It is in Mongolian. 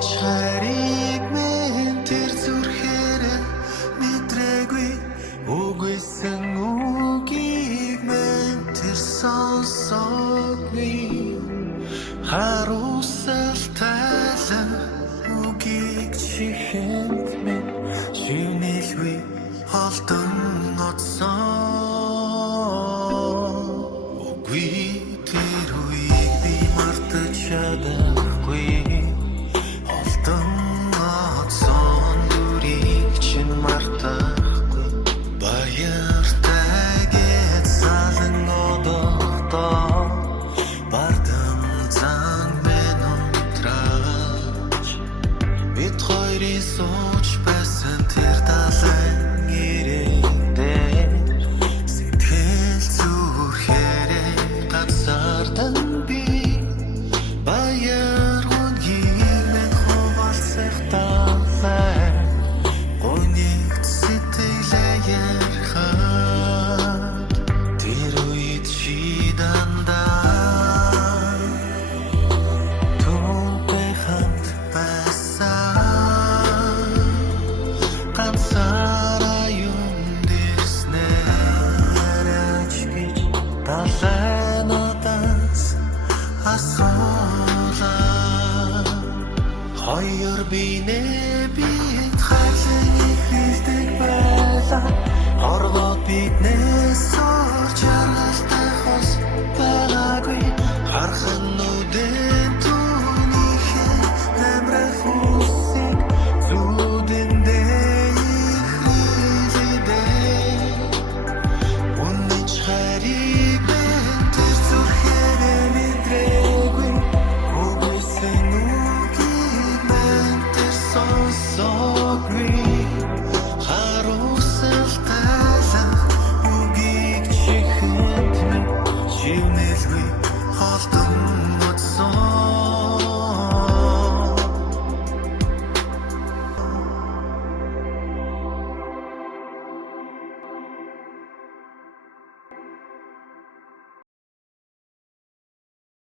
Чариг мен тэр зүрхээр мэдрээгүй үгүйсэн үгийг мен тэр сонсоогүй харуулсалтай үгийг чихэнд мен шинэлгүй холдон оцсон үгүй тэр үгийг би мартаж чадахгүй холдон оцсон дүрийг чинь мартахгүй баяртай гэж салан одохдоо бардам зан мен унтраач бид хоёрын сууч байсан тэр далайн ирээдээр сэтгэл зүрхээрээ ганцаардан би баяр гонгийг мен хуваалцахтаа гоныг сэтгэлээ ярихад тэр үед чи дандаа түүнтэй хамт байсан ганцаараа юм дэрснээр ач гэж далайнаас асуулаа хоёр бинэ